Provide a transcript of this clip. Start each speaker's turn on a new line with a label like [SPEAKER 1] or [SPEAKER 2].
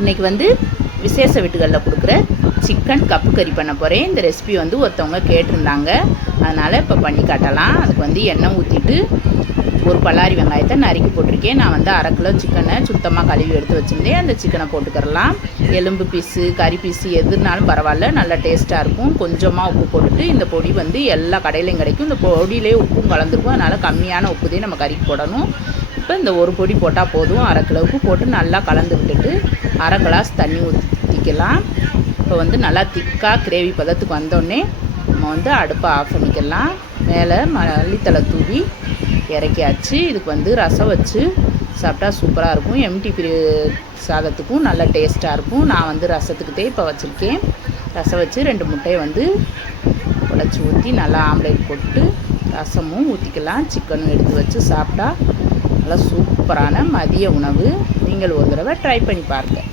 [SPEAKER 1] இன்னைக்கு வந்து விசேஷ வீட்டுகளில் கொடுக்குற சிக்கன் கப்பு கறி பண்ண போகிறேன் இந்த ரெசிபி வந்து ஒருத்தவங்க கேட்டிருந்தாங்க. அதனால் இப்போ பண்ணி காட்டலாம். அதுக்கு வந்து எண்ணெய் ஊற்றிட்டு ஒரு பல்லாரி வெங்காயத்தை நறுக்கி போட்டிருக்கேன். நான் வந்து அரை கிலோ சிக்கனை சுத்தமாக கழுவி எடுத்து வச்சுருந்தேன். அந்த சிக்கனை போட்டுக்கிறலாம். எலும்பு பீஸு கறி பீஸு எதுனாலும் பரவாயில்ல. நல்லா டேஸ்ட்டாக இருக்கும். கொஞ்சமாக உப்பு போட்டுட்டு இந்த பொடி வந்து எல்லா கடையிலையும் கிடைக்கும். இந்த பொடியிலே உப்பும் கலந்துருக்கும். அதனால் கம்மியான உப்பு தான் நம்ம கறிக்கு போடணும். இப்போ இந்த ஒரு பொடி போட்டால் போதும். அரை கிலோவுக்கு போட்டு நல்லா கலந்து விட்டுட்டு அரை கிளாஸ் தண்ணி ஊற்றிக்கலாம் இப்போ வந்து நல்லா திக்காக கிரேவி பதத்துக்கு வந்தோடனே நம்ம வந்து அடுப்பை ஆஃப் பண்ணிக்கலாம். மேலே மல்லித்தலை தூவி இறக்கியாச்சு. இதுக்கு வந்து ரசம் வச்சு சாப்பிட்டா சூப்பராக இருக்கும். எம்டி பிரி சாதத்துக்கும் நல்ல டேஸ்ட்டாக இருக்கும். நான் வந்து ரசத்துக்கிட்டே இப்போ வச்சுருக்கேன். ரசம் வச்சு ரெண்டு முட்டையை வந்து உடச்சி ஊற்றி நல்லா ஆம்லேட் போட்டு ரசமும் ஊற்றிக்கலாம் சிக்கனும் எடுத்து வச்சு சாப்பிட்டா நல்லா சூப்பரான மதிய உணவு. நீங்கள் ஒரு தடவை ட்ரை பண்ணி பாருங்கள்